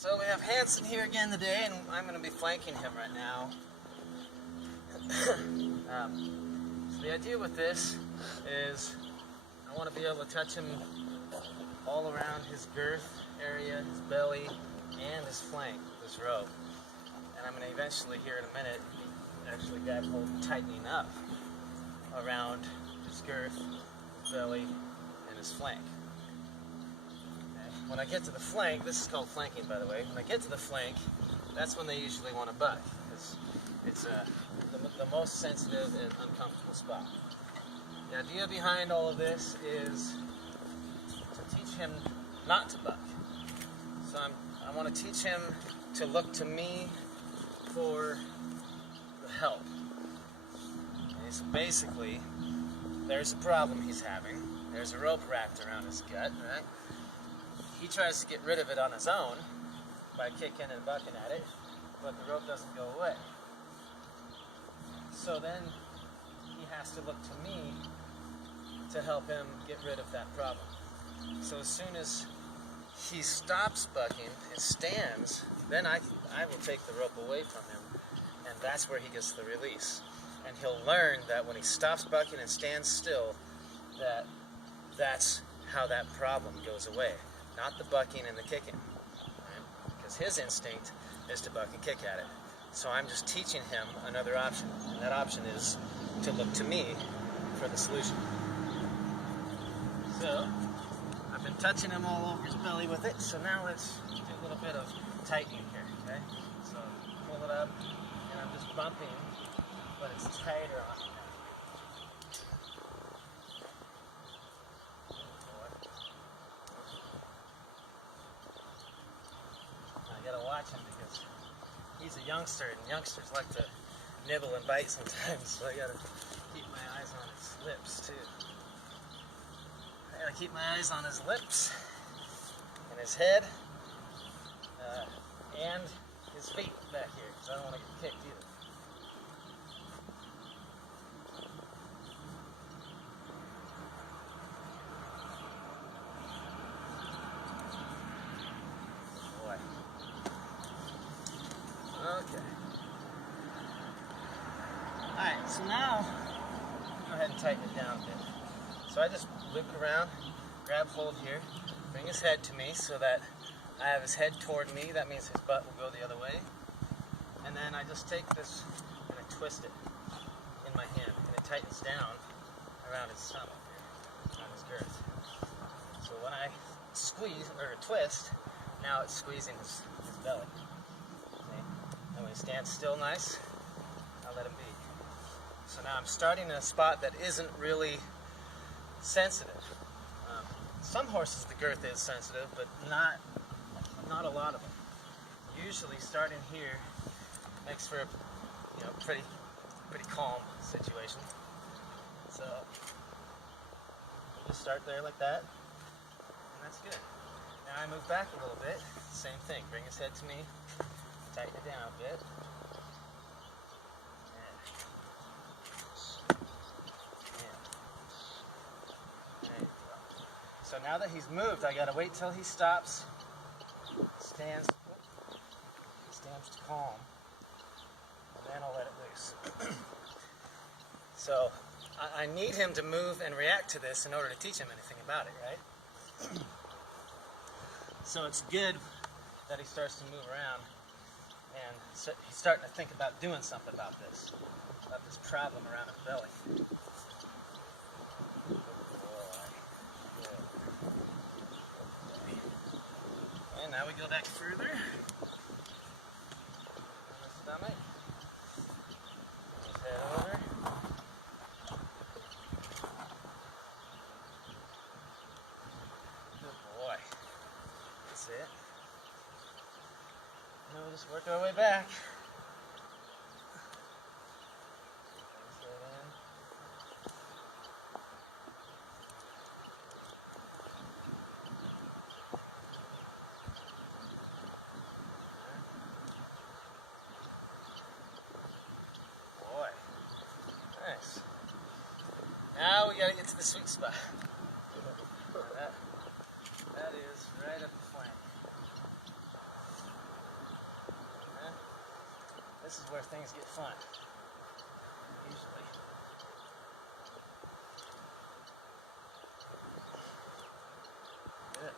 So we have Hansen here again today, and I'm going to be flanking him right now. So the idea with this is I want to be able to touch him all around his girth area, his belly, and his flank with this rope. And I'm going to eventually, here in a minute, actually grab hold and tightening up around his girth, his belly, and his flank. When I get to the flank, this is called flanking, by the way. When I get to the flank, that's when they usually want to buck, because it's the most sensitive and uncomfortable spot. The idea behind all of this is to teach him not to buck. So I want to teach him to look to me for the help. Okay, so basically, there's a problem he's having. There's a rope wrapped around his gut, right? He tries to get rid of it on his own by kicking and bucking at it, but the rope doesn't go away. So then he has to look to me to help him get rid of that problem. So as soon as he stops bucking and stands, then I will take the rope away from him, and that's where he gets the release. And he'll learn that when he stops bucking and stands still, that's how that problem goes away. Not the bucking and the kicking, right? Because his instinct is to buck and kick at it. So I'm just teaching him another option, and that option is to look to me for the solution. So I've been touching him all over his belly with it, so now let's do a little bit of tightening here, okay? So pull it up, and I'm just bumping, but it's tighter on him. Watch him because he's a youngster, and youngsters like to nibble and bite sometimes, so I gotta keep my eyes on his lips too. I gotta keep my eyes on his lips and his head and his feet back here, because I don't want to get kicked either. Okay. Alright, so now, go ahead and tighten it down a bit. So I just loop it around, grab hold here, bring his head to me so that I have his head toward me. That means his butt will go the other way. And then I just take this and I twist it in my hand, and it tightens down around his stomach here, around his girth. So when I squeeze, or twist, now it's squeezing his belly. And when he stands still nice, I let him be. So now I'm starting in a spot that isn't really sensitive. Some horses the girth is sensitive, but not a lot of them. Usually starting here makes for a pretty calm situation. So we'll just start there like that, and that's good. Now I move back a little bit, same thing, bring his head to me, tighten it down a bit. There you go. So now that he's moved, I gotta wait till he stops, stands calm, and then I'll let it loose. So I need him to move and react to this in order to teach him anything about it, right? So it's good that he starts to move around, and so he's starting to think about doing something about this problem around his belly. And now we go back further on the stomach. His head over. Good boy. That's it. Now we'll just work our way back. Boy. Nice. Now we gotta get to the sweet spot. That is right up the flank. This is where things get fun. Usually. Good.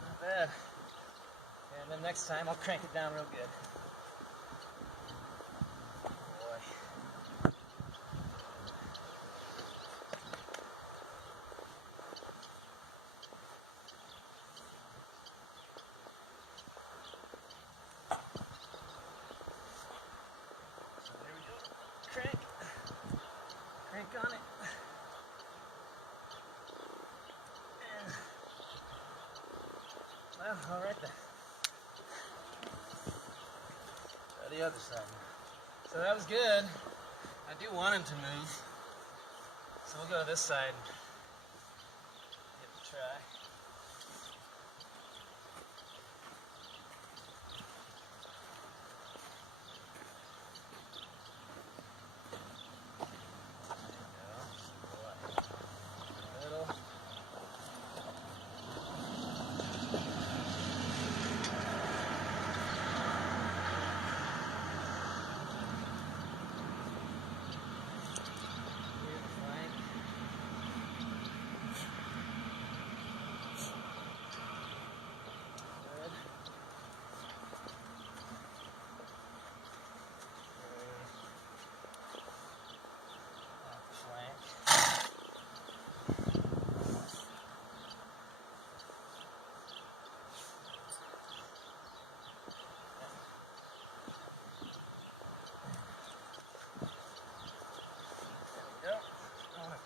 Not bad. And then next time I'll crank it down real good. Crank on it. And, well, all right then. Try the other side. So that was good. I do want him to move. So we'll go to this side and give it a try.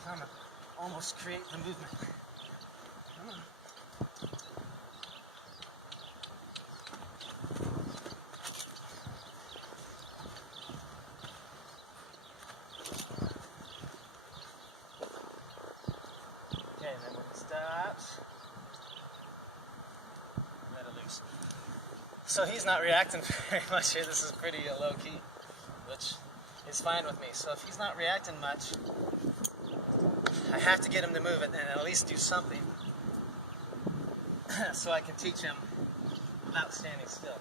Kind of almost create the movement. Come on. Okay, and then when it stops, let it loose. So he's not reacting very much here. This is pretty low key, which is fine with me. So if he's not reacting much, I have to get him to move it and at least do something so I can teach him without standing still.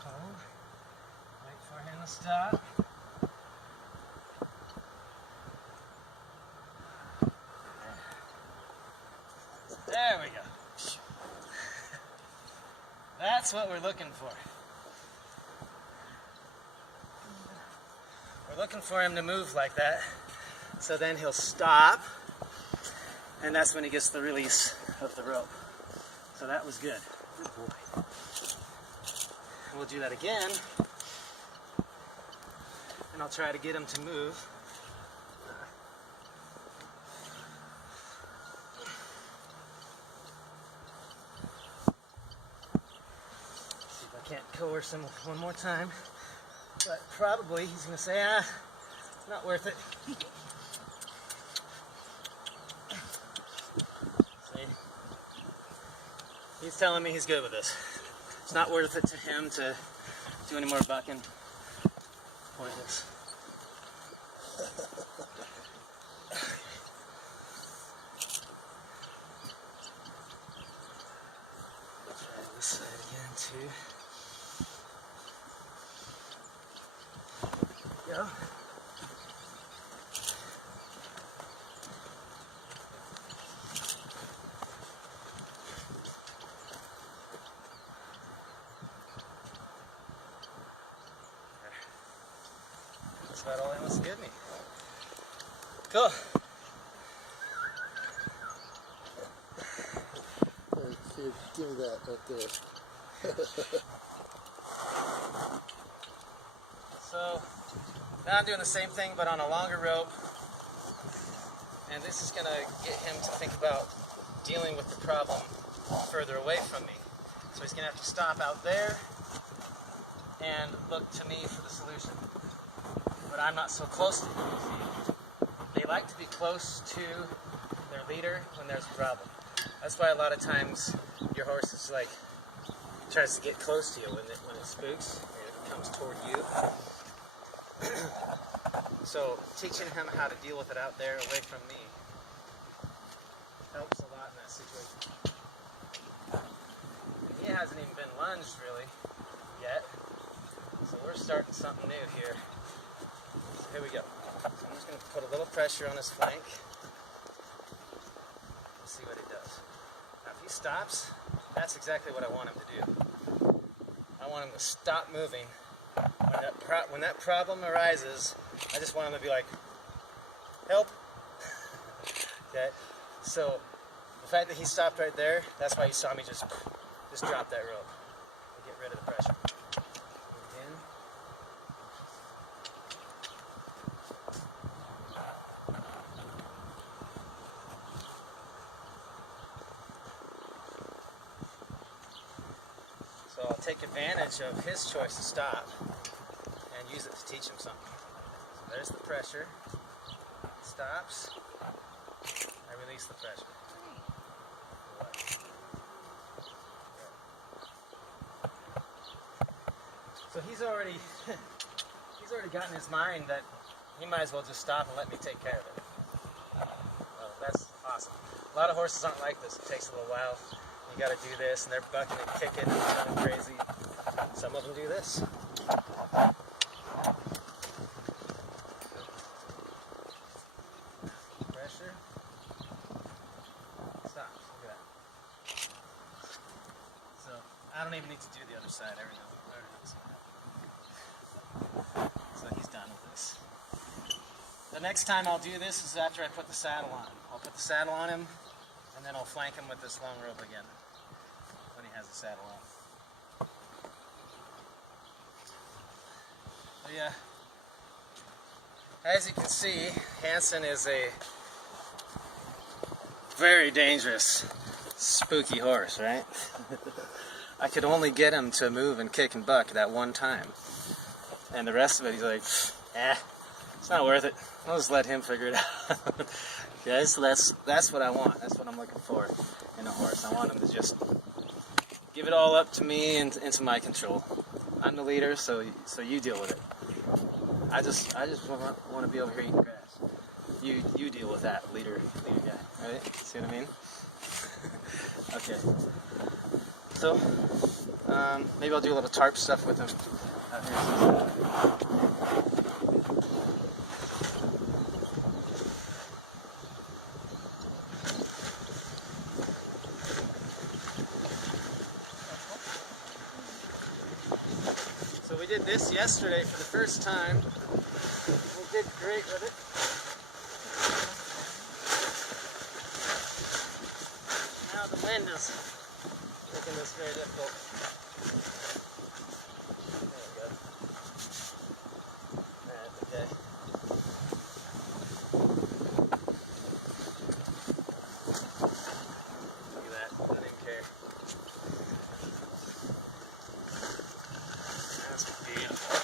Hold. Wait for him to stop. There we go. That's what we're looking for. We're looking for him to move like that. So then he'll stop. And that's when he gets the release of the rope. So that was good. Good boy. We'll do that again. And I'll try to get him to move. Can't coerce him one more time, but probably he's going to say, not worth it. See? He's telling me he's good with this. It's not worth it to him to do any more bucking. Pointless. Try this side again too. Go. That's about all he wants to give me. Cool. Give me that right there. So now I'm doing the same thing but on a longer rope, and this is going to get him to think about dealing with the problem further away from me. So he's going to have to stop out there and look to me for the solution. But I'm not so close to him. They like to be close to their leader when there's a problem. That's why a lot of times your horse is like tries to get close to you when it spooks and it comes toward you. So teaching him how to deal with it out there away from me helps a lot in that situation. He hasn't even been lunged really yet, so we're starting something new here. So here we go. So I'm just going to put a little pressure on his flank. Let's see what he does. Now if he stops, that's exactly what I want him to do. I want him to stop moving. When that problem arises, I just want him to be like, help. Okay? So the fact that he stopped right there, that's why you saw me just drop that rope and get rid of the pressure. In. So I'll take advantage of his choice to stop and use it to teach him something. So there's the pressure. He stops. I release the pressure. So he's already gotten his mind that he might as well just stop and let me take care of it. That's awesome. A lot of horses aren't like this. It takes a little while. You got to do this, and they're bucking and kicking and running crazy. Some of them do this. Pressure. Stop. Look at that. So I don't even need to do the other side. I already know this one. So he's done with this. The next time I'll do this is after I put the saddle on him. I'll put the saddle on him, and then I'll flank him with this long rope again when he has the saddle on. So yeah, as you can see, Hansen is a very dangerous, spooky horse, right? I could only get him to move and kick and buck that one time. And the rest of it, he's like, it's not worth it. I'll just let him figure it out. Okay, so that's what I want. That's what I'm looking for in a horse. I want him to just give it all up to me and into my control. I'm the leader, so you deal with it. I just want to be over here eating grass. You deal with that, leader guy. Right? See what I mean? Okay. So maybe I'll do a little tarp stuff with him out here. So we did this yesterday for the first time. We did great with it. Now the wind is making this very difficult. There we go. That's okay. Look at that. I didn't care. That's beautiful.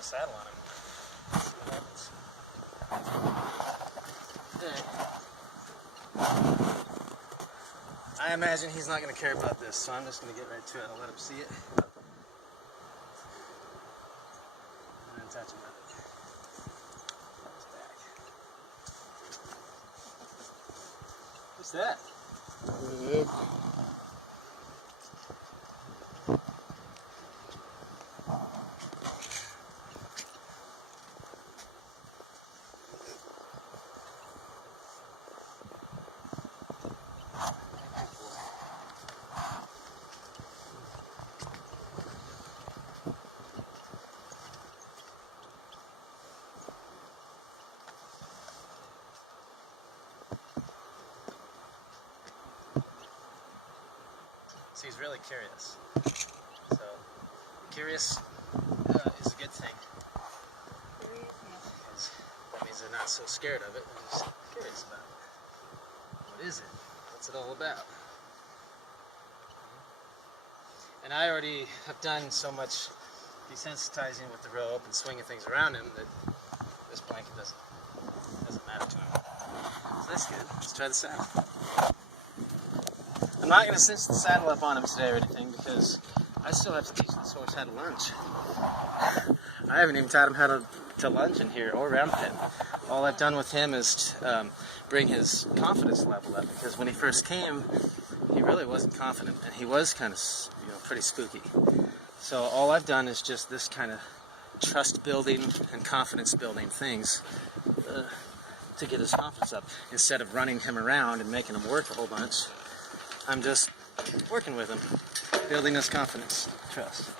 Saddle on him. I imagine he's not going to care about this, so I'm just going to get right to it. I'll let him see it. And then touch him with it. His back. What's that? he's really curious. So, curious is a good thing. Because that means they're not so scared of it, they're just curious about it. What is it? What's it all about? And I already have done so much desensitizing with the rope and swinging things around him that this blanket doesn't matter to him. So that's good. Let's try the saddle. I'm not going to cinch the saddle up on him today or anything because I still have to teach this horse how to lunge. I haven't even taught him how to lunge in here or round pen. All I've done with him is bring his confidence level up, because when he first came, he really wasn't confident and he was kind of, pretty spooky. So all I've done is just this kind of trust building and confidence building things to get his confidence up. Instead of running him around and making him work a whole bunch, I'm just working with him, building his confidence, trust.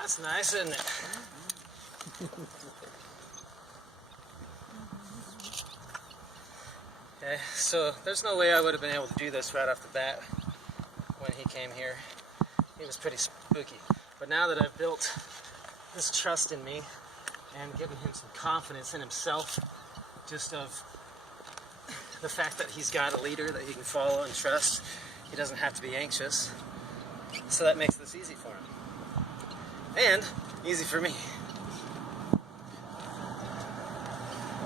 That's nice, isn't it? Okay, so there's no way I would have been able to do this right off the bat when he came here. He was pretty spooky. But now that I've built this trust in me and given him some confidence in himself, just of the fact that he's got a leader that he can follow and trust, he doesn't have to be anxious. So that makes this easy for him. And easy for me.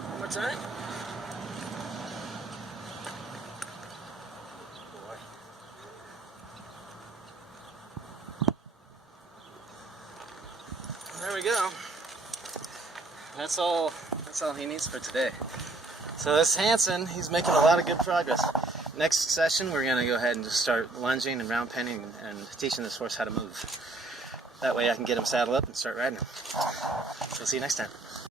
One more time. Boy. There we go. That's all he needs for today. So this Hansen, he's making a lot of good progress. Next session, we're going to go ahead and just start lunging and round penning and teaching this horse how to move. That way I can get him saddled up and start riding him. So see you next time.